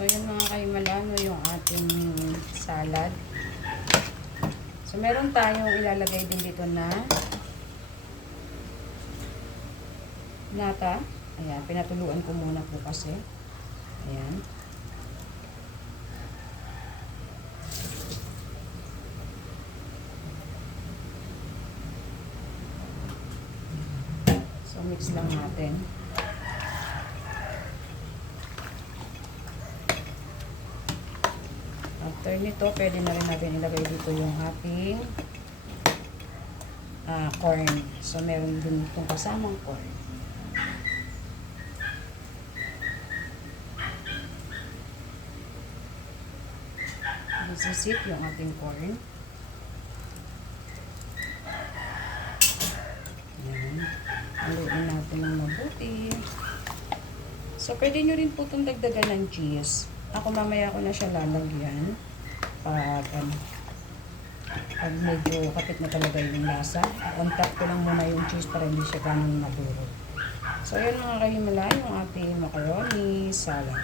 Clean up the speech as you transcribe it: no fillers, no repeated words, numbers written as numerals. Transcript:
So, yun mga kaimalano yung ating salad. So, meron tayong ilalagay din dito na nata. Ayan, pinatuluan ko muna po kasi. Ayan. So, mix lang natin. After nito, pwede na rin natin ilagay dito yung ating corn. So, meron din itong kasamang corn. Isisit yung ating corn. Ayan. Haluin natin ng mabuti. So, pwede nyo rin po itong dagdagan ng cheese. Ako mamaya ko na siya lalagyan. Pag medyo kapit na talaga yung lasa. On top ko lang muna yung cheese para hindi siya ganun maduro. So, yun mga kahimala yung ating macaroni salad.